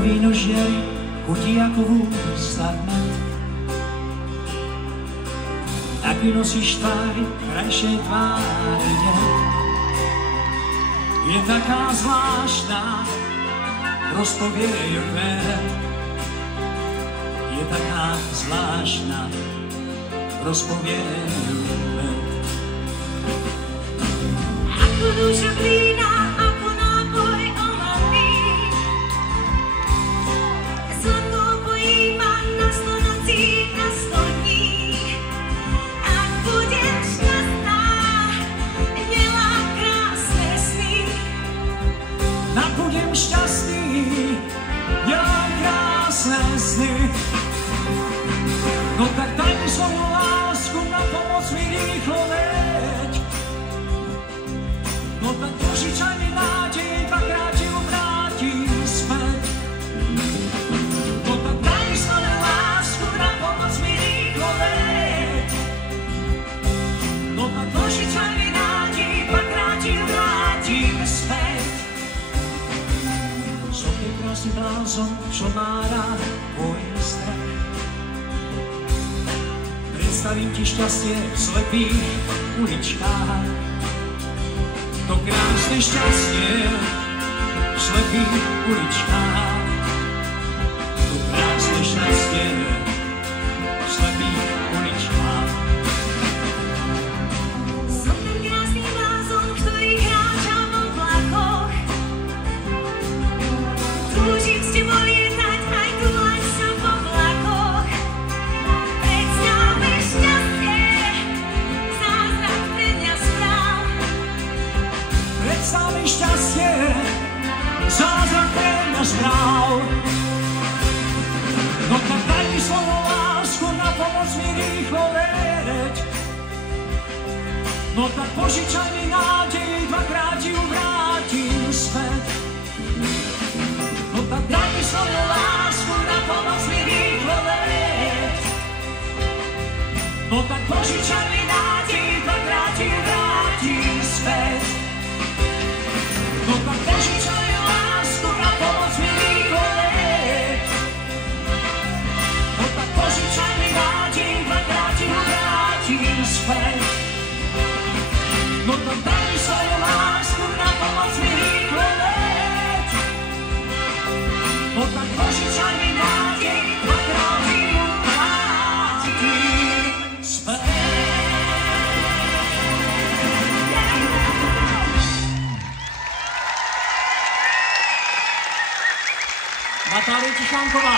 Víno žiari chutí ako húsla med. Tak ju nosíš tvári, krajšej tvári nie. Je taká zvláštna, rozpovie ju kvet. Je taká zvláštna, rozpovie ju kvet. Ako duša vína, ako nápoj omamný, zlato pojíma na 100 nocí, na 100 dní. Ak budem šťastná, nemá krásne sny. Ak budem šťastný, nemám krásne sny. No tak daj mi svoju lásku, na pomoc mi rýchlo leď. No tak požičaj mi nádej, dvakrát ju vrátim späť. No tak daj mi svoju lásku, na pomoc mi rýchlo leď. No tak požičaj mi nádej, dvakrát ju vrátim späť. Som ten krásny blázon, čo má rád tvoj strach. Predstavím ti šťastie v slepých uličkách. To krásne šťastie v slepých uličkách. To krásne šťastie v slepých uličkách. Som ten krásny blázon, ktorý kráča vo vlakoch. Túžim s tebou lietať, aj túlať sa po vlakoch. Predstav mi šťastie, zázrak pre mňa správ. Predstav mi šťastie, zázrak pre mňa správ. No tak daj mi svoju lásku, na pomoc mi rýchlo leď. No tak požičaj mi nádej, dvakrát ju vrátim späť. No tak daj mi svoju lásku, na pomoc mi rýchlo leď. No tak požičaj mi nádej, dvakrát ju vrátim späť. No tak požičaj mi lásku, na pomoc mi rýchlo leď. No tak požičaj mi nádej, dvakrát ju vrátim späť. No tak daj mi svoju lásku, na pomoc mi rýchlo leď. No tak požičaj mi nádej, dvakrát ju vrátim späť. Natália Tichánková.